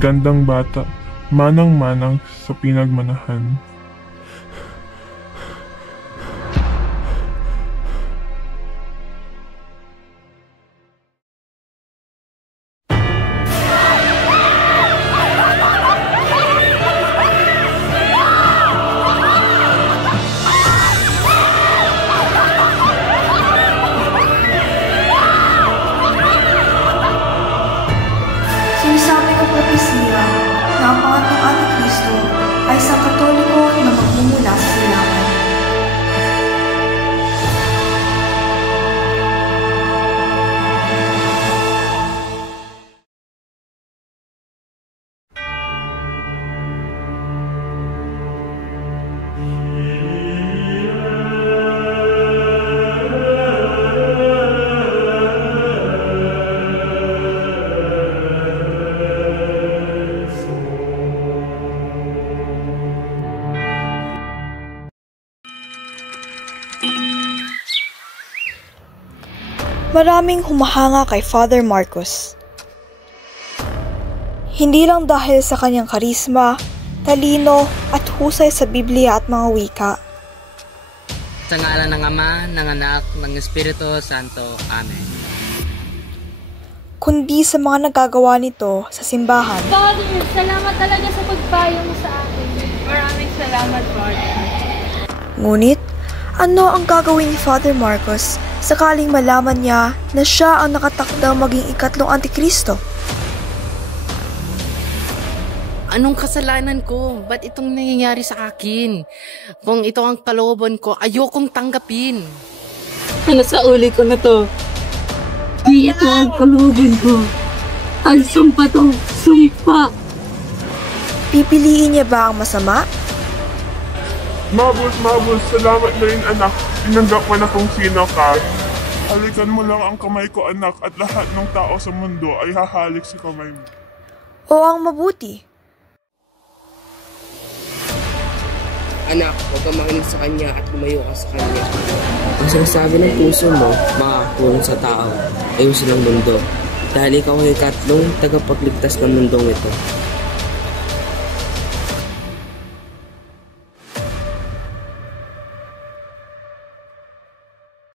Gandang bata, manang-manang sa pinagmanahan. Sinasabi ng propesiya na ang pangatlong Antikristo ay isang Katoliko na magmumula sa silangan. Maraming humahanga kay Father Marcos. Hindi lang dahil sa kanyang karisma, talino at husay sa Biblia at mga wika. Sa ngalan ng Ama, ng Anak, ng Espiritu Santo. Amen. Kundi sa mga nagagawa nito sa simbahan. Father, salamat talaga sa pagpayo mo sa akin. Maraming salamat, Father. Ngunit, ano ang gagawin ni Father Marcos sakaling malaman niya na siya ang nakatakdang maging ikatlong Antikristo? Anong kasalanan ko? Ba't itong nangyayari sa akin? Kung ito ang kalooban ko, ayokong tanggapin. Ano sa uli ko na to? Di ito ang kalooban ko. Ang sumpa to, sumpa. Pipiliin niya ba ang masama? Mabul, salamat na rin anak. Tinanggap mo na kung sino ka. Halikan mo lang ang kamay ko anak at lahat ng tao sa mundo ay hahalik sa kamay mo. O ang mabuti? Anak, huwag kang makinig sa kanya at lumayo ka sa kanya. Ang sinasabi ng puso mo, makakatulong sa tao, ayusin ang mundo. Dahil ikaw ay ikatlong tagapagligtas ng mundong ito.